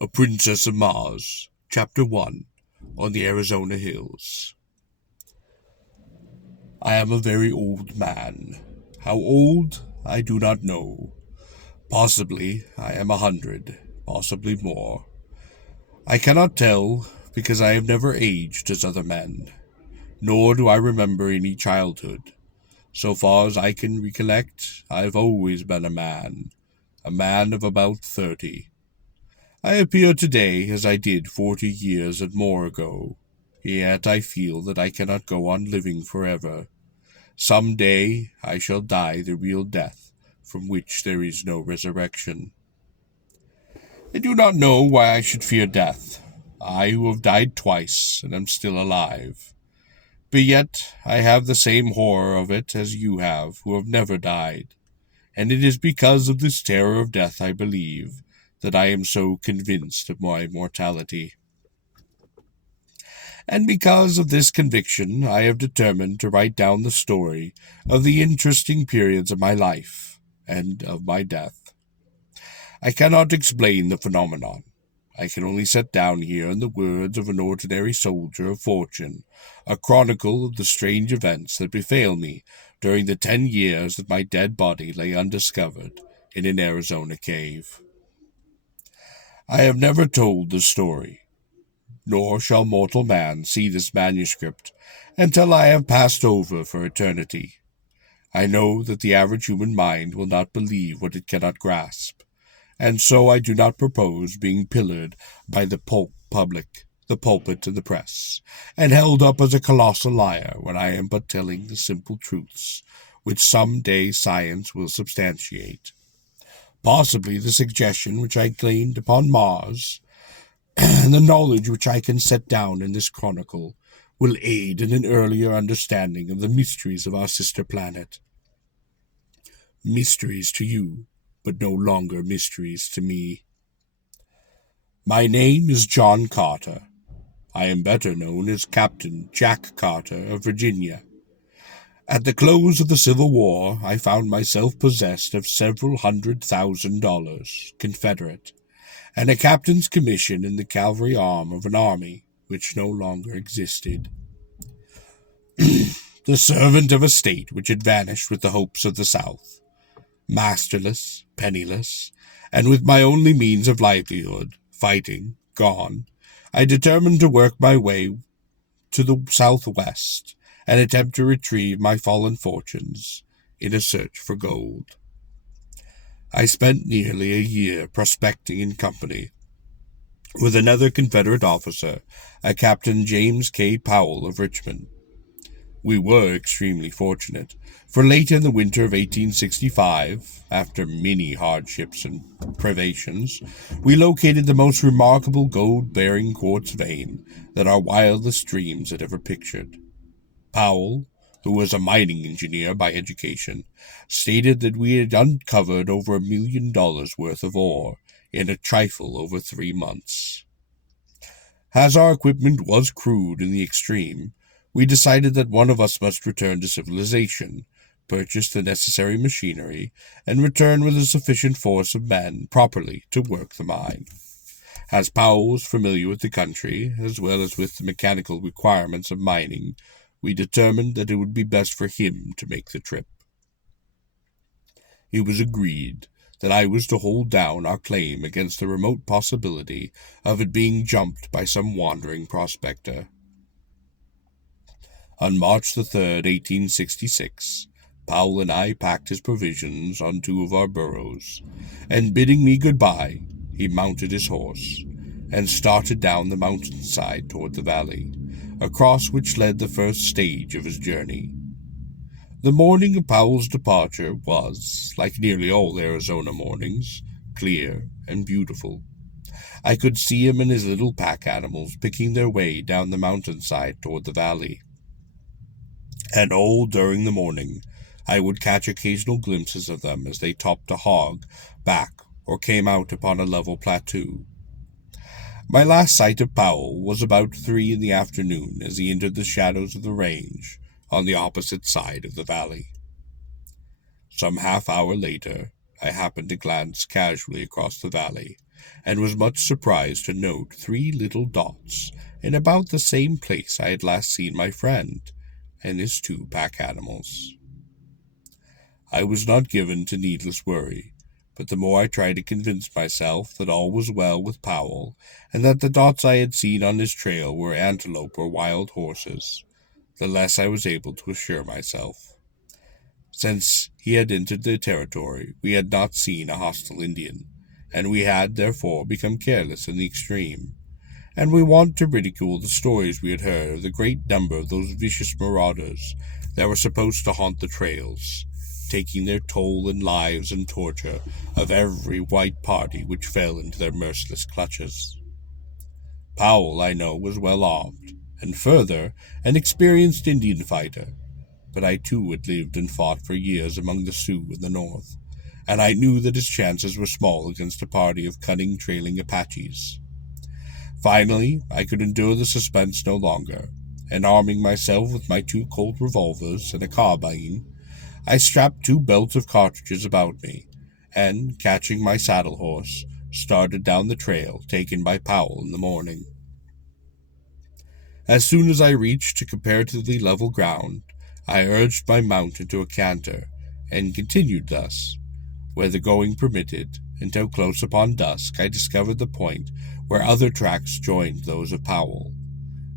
A Princess of Mars, Chapter 1, on the Arizona Hills. I am a very old man. How old, I do not know. Possibly I am 100, possibly more. I cannot tell, because I have never aged as other men, nor do I remember any childhood. So far as I can recollect, I have always been a man of about 30. I appear today as I did 40 years and more ago, yet I feel that I cannot go on living forever. Some day I shall die the real death, from which there is no resurrection. I do not know why I should fear death, I who have died twice and am still alive. But yet I have the same horror of it as you have, who have never died, and it is because of this terror of death, I believe, that I am so convinced of my mortality. And because of this conviction, I have determined to write down the story of the interesting periods of my life and of my death. I cannot explain the phenomenon. I can only set down here in the words of an ordinary soldier of fortune a chronicle of the strange events that befell me during the 10 years that my dead body lay undiscovered in an Arizona cave. I have never told the story, nor shall mortal man see this manuscript until I have passed over for eternity. I know that the average human mind will not believe what it cannot grasp, and so I do not propose being pillared by the public, the pulpit, and the press, and held up as a colossal liar when I am but telling the simple truths which some day science will substantiate. Possibly the suggestion which I gleaned upon Mars, and the knowledge which I can set down in this chronicle, will aid in an earlier understanding of the mysteries of our sister planet. Mysteries to you, but no longer mysteries to me. My name is John Carter. I am better known as Captain Jack Carter of Virginia. At the close of the Civil War, I found myself possessed of several $100,000, Confederate, and a captain's commission in the cavalry arm of an army which no longer existed. The servant of a state which had vanished with the hopes of the South. Masterless, penniless, and with my only means of livelihood, fighting, gone, I determined to work my way to the southwest and attempt to retrieve my fallen fortunes in a search for gold. I spent nearly a year prospecting in company with another Confederate officer, a Captain James K. Powell of Richmond. We were extremely fortunate, for late in the winter of 1865, after many hardships and privations, we located the most remarkable gold-bearing quartz vein that our wildest dreams had ever pictured. Powell, who was a mining engineer by education, stated that we had uncovered over $1 million worth of ore in a trifle over 3 months. As our equipment was crude in the extreme, we decided that one of us must return to civilization, purchase the necessary machinery, and return with a sufficient force of men properly to work the mine. As Powell was familiar with the country, as well as with the mechanical requirements of mining, we determined that it would be best for him to make the trip. It was agreed that I was to hold down our claim against the remote possibility of it being jumped by some wandering prospector. On March the 3rd, 1866, Powell and I packed his provisions on 2 of our burros, and bidding me goodbye, he mounted his horse, and started down the mountainside toward the valley, across which led the first stage of his journey. The morning of Powell's departure was, like nearly all Arizona mornings, clear and beautiful. I could see him and his little pack animals picking their way down the mountainside toward the valley. And all during the morning, I would catch occasional glimpses of them as they topped a hog, back, or came out upon a level plateau. My last sight of Powell was about 3 in the afternoon as he entered the shadows of the range on the opposite side of the valley. Some half hour later, I happened to glance casually across the valley, and was much surprised to note 3 little dots in about the same place I had last seen my friend and his 2 pack animals. I was not given to needless worry, but the more I tried to convince myself that all was well with Powell, and that the dots I had seen on his trail were antelope or wild horses, the less I was able to assure myself. Since he had entered the territory, we had not seen a hostile Indian, and we had, therefore, become careless in the extreme, and we wanted to ridicule the stories we had heard of the great number of those vicious marauders that were supposed to haunt the trails, taking their toll in lives and torture of every white party which fell into their merciless clutches. Powell, I know, was well armed, and further, an experienced Indian fighter, but I too had lived and fought for years among the Sioux in the north, and I knew that his chances were small against a party of cunning trailing Apaches. Finally, I could endure the suspense no longer, and arming myself with my 2 Colt revolvers and a carbine, I strapped 2 belts of cartridges about me, and, catching my saddle horse, started down the trail taken by Powell in the morning. As soon as I reached comparatively level ground, I urged my mount into a canter, and continued thus, where the going permitted, until close upon dusk I discovered the point where other tracks joined those of Powell.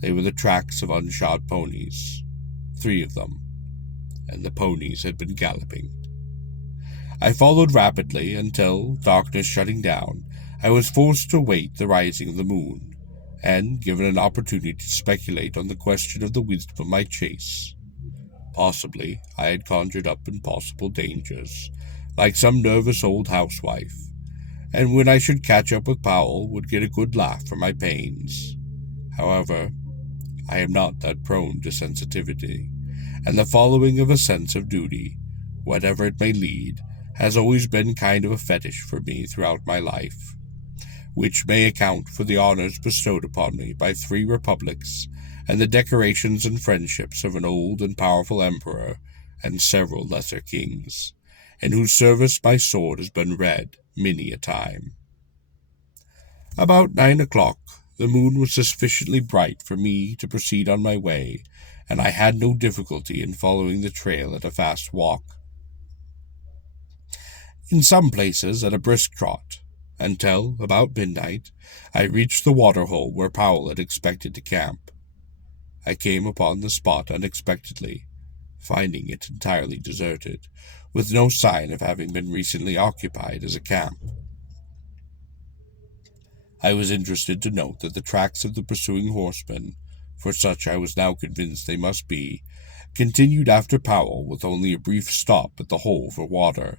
They were the tracks of unshod ponies, 3 of them, and the ponies had been galloping. I followed rapidly until, darkness shutting down, I was forced to wait the rising of the moon, and given an opportunity to speculate on the question of the wisdom of my chase. Possibly I had conjured up impossible dangers, like some nervous old housewife, and when I should catch up with Powell would get a good laugh for my pains. However, I am not that prone to sensitivity, and the following of a sense of duty, whatever it may lead, has always been kind of a fetish for me throughout my life, which may account for the honors bestowed upon me by 3 republics, and the decorations and friendships of an old and powerful emperor and several lesser kings, in whose service my sword has been red many a time. About 9 o'clock, the moon was sufficiently bright for me to proceed on my way, and I had no difficulty in following the trail at a fast walk. In some places at a brisk trot, until, about midnight, I reached the waterhole where Powell had expected to camp. I came upon the spot unexpectedly, finding it entirely deserted, with no sign of having been recently occupied as a camp. I was interested to note that the tracks of the pursuing horsemen, for such I was now convinced they must be, continued after Powell with only a brief stop at the hole for water,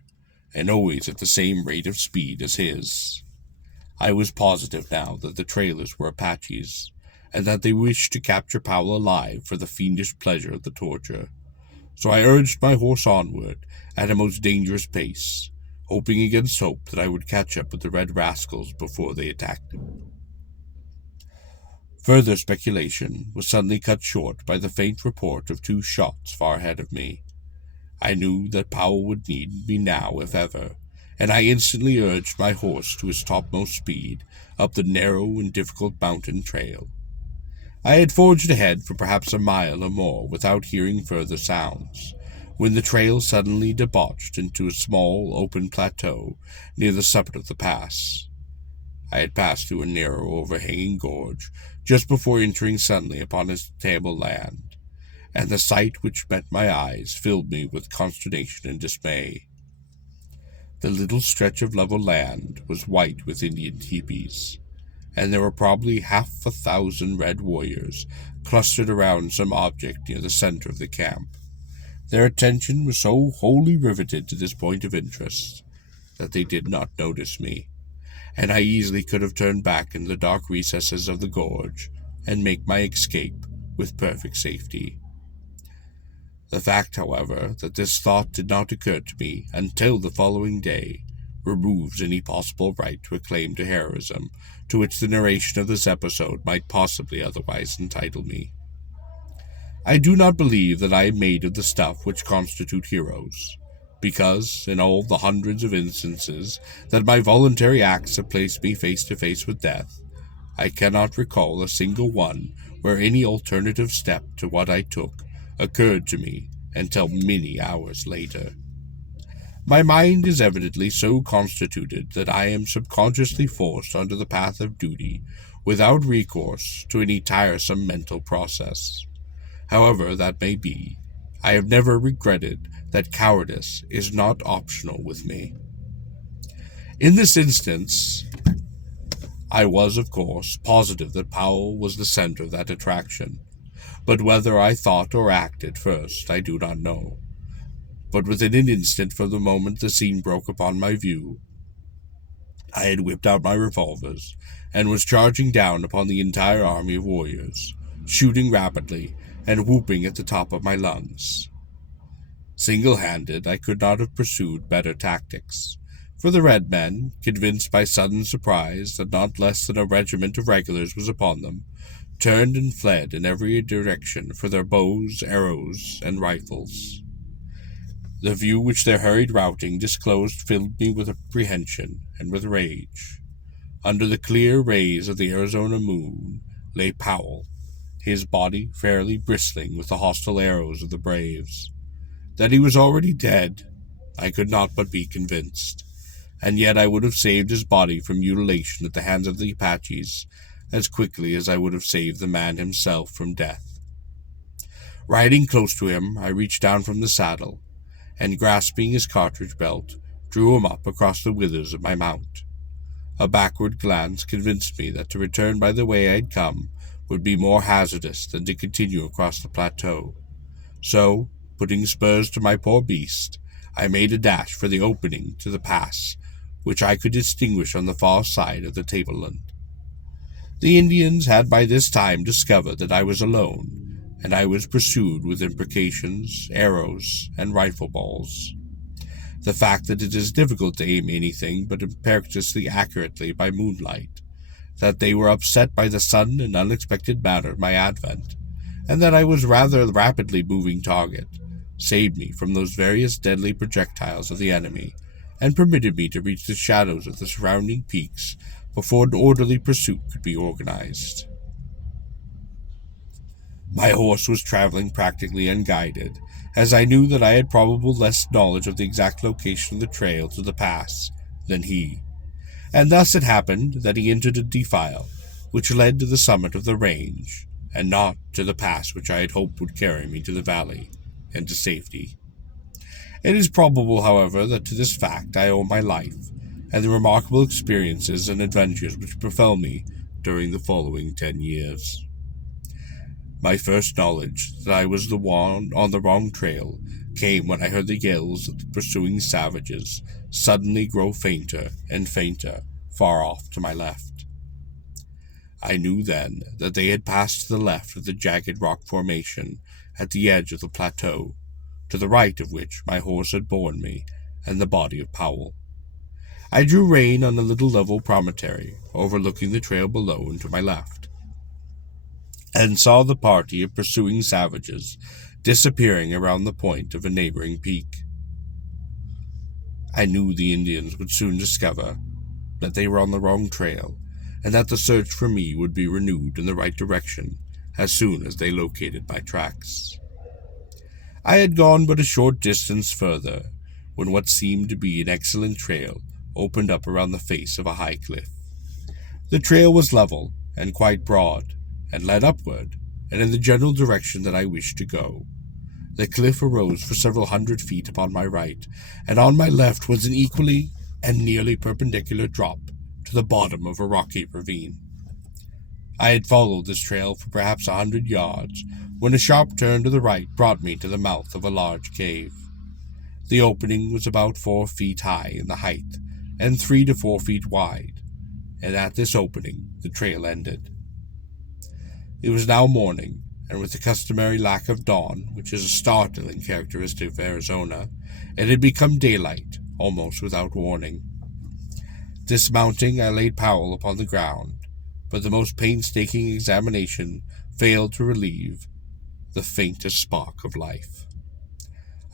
and always at the same rate of speed as his. I was positive now that the trailers were Apaches, and that they wished to capture Powell alive for the fiendish pleasure of the torture. So I urged my horse onward at a most dangerous pace, hoping against hope that I would catch up with the red rascals before they attacked him. Further speculation was suddenly cut short by the faint report of 2 shots far ahead of me. I knew that Powell would need me now, if ever, and I instantly urged my horse to his topmost speed up the narrow and difficult mountain trail. I had forged ahead for perhaps a mile or more without hearing further sounds, when the trail suddenly debouched into a small open plateau near the summit of the pass. I had passed through a narrow overhanging gorge just before entering suddenly upon a tableland, and the sight which met my eyes filled me with consternation and dismay. The little stretch of level land was white with Indian teepees, and there were probably 1,000 red warriors clustered around some object near the center of the camp. Their attention was so wholly riveted to this point of interest that they did not notice me, and I easily could have turned back into the dark recesses of the gorge and make my escape with perfect safety. The fact, however, that this thought did not occur to me until the following day removes any possible right to a claim to heroism to which the narration of this episode might possibly otherwise entitle me. I do not believe that I am made of the stuff which constitute heroes, because, in all the hundreds of instances that my voluntary acts have placed me face to face with death, I cannot recall a single one where any alternative step to what I took occurred to me until many hours later. My mind is evidently so constituted that I am subconsciously forced onto the path of duty without recourse to any tiresome mental process. However that may be, I have never regretted that cowardice is not optional with me. In this instance, I was, of course, positive that Powell was the center of that attraction, but whether I thought or acted first I do not know. But within an instant from the moment the scene broke upon my view, I had whipped out my revolvers and was charging down upon the entire army of warriors, shooting rapidly and whooping at the top of my lungs. Single-handed, I could not have pursued better tactics, for the red men, convinced by sudden surprise that not less than a regiment of regulars was upon them, turned and fled in every direction for their bows, arrows, and rifles. The view which their hurried routing disclosed filled me with apprehension and with rage. Under the clear rays of the Arizona moon lay Powell, his body fairly bristling with the hostile arrows of the braves. That he was already dead, I could not but be convinced, and yet I would have saved his body from mutilation at the hands of the Apaches as quickly as I would have saved the man himself from death. Riding close to him, I reached down from the saddle, and grasping his cartridge belt, drew him up across the withers of my mount. A backward glance convinced me that to return by the way I had come would be more hazardous than to continue across the plateau. So, putting spurs to my poor beast, I made a dash for the opening to the pass, which I could distinguish on the far side of the tableland. The Indians had by this time discovered that I was alone, and I was pursued with imprecations, arrows, and rifle balls. The fact that it is difficult to aim anything but impetuously accurately by moonlight, that they were upset by the sudden and unexpected manner of my advent, and that I was rather a rapidly moving target, saved me from those various deadly projectiles of the enemy, and permitted me to reach the shadows of the surrounding peaks before an orderly pursuit could be organized. My horse was traveling practically unguided, as I knew that I had probably less knowledge of the exact location of the trail to the pass than he, and thus it happened that he entered a defile which led to the summit of the range, and not to the pass which I had hoped would carry me to the valley and to safety. It is probable, however, that to this fact I owe my life, and the remarkable experiences and adventures which befell me during the following 10 years. My first knowledge that I was the one on the wrong trail came when I heard the yells of the pursuing savages suddenly grow fainter and fainter far off to my left. I knew then that they had passed to the left of the jagged rock formation at the edge of the plateau, to the right of which my horse had borne me and the body of Powell. I drew rein on a little level promontory overlooking the trail below and to my left, and saw the party of pursuing savages disappearing around the point of a neighboring peak. I knew the Indians would soon discover that they were on the wrong trail, and that the search for me would be renewed in the right direction as soon as they located my tracks. I had gone but a short distance further when what seemed to be an excellent trail opened up around the face of a high cliff. The trail was level and quite broad, and led upward, and in the general direction that I wished to go. The cliff arose for several hundred feet upon my right, and on my left was an equally and nearly perpendicular drop to the bottom of a rocky ravine. I had followed this trail for perhaps 100 yards, when a sharp turn to the right brought me to the mouth of a large cave. The opening was about 4 feet high in the height, and 3 to 4 feet wide, and at this opening the trail ended. It was now morning, and with the customary lack of dawn, which is a startling characteristic of Arizona, it had become daylight, almost without warning. Dismounting, I laid Powell upon the ground, but the most painstaking examination failed to relieve the faintest spark of life.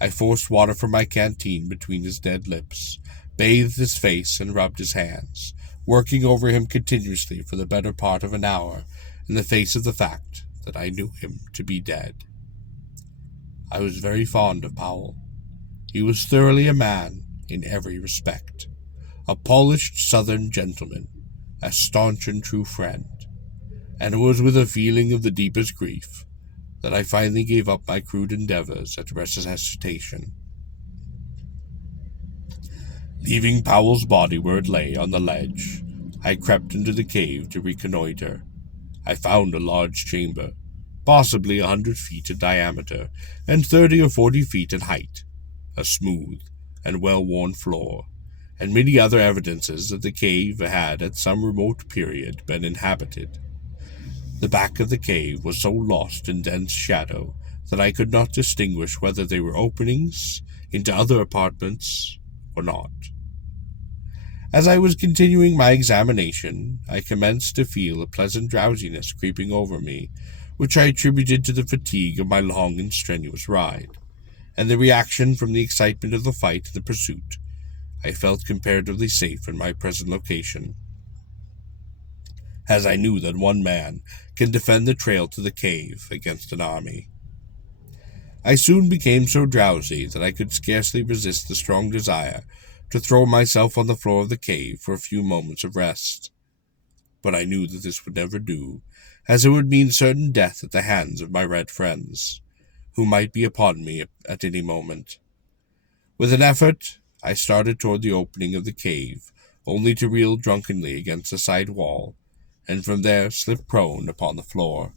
I forced water from my canteen between his dead lips, bathed his face, and rubbed his hands, working over him continuously for the better part of an hour in the face of the fact that I knew him to be dead. I was very fond of Powell. He was thoroughly a man in every respect, a polished Southern gentleman, a staunch and true friend, and it was with a feeling of the deepest grief that I finally gave up my crude endeavors at resuscitation. Leaving Powell's body where it lay on the ledge, I crept into the cave to reconnoiter. I found a large chamber, possibly 100 feet in diameter and 30 or 40 feet in height, a smooth and well-worn floor, and many other evidences that the cave had at some remote period been inhabited. The back of the cave was so lost in dense shadow that I could not distinguish whether they were openings into other apartments or not. As I was continuing my examination, I commenced to feel a pleasant drowsiness creeping over me, which I attributed to the fatigue of my long and strenuous ride, and the reaction from the excitement of the fight and the pursuit. I felt comparatively safe in my present location, as I knew that one man can defend the trail to the cave against an army. I soon became so drowsy that I could scarcely resist the strong desire to throw myself on the floor of the cave for a few moments of rest. But I knew that this would never do, as it would mean certain death at the hands of my red friends, who might be upon me at any moment. With an effort, I started toward the opening of the cave, only to reel drunkenly against the side wall, and from there slip prone upon the floor.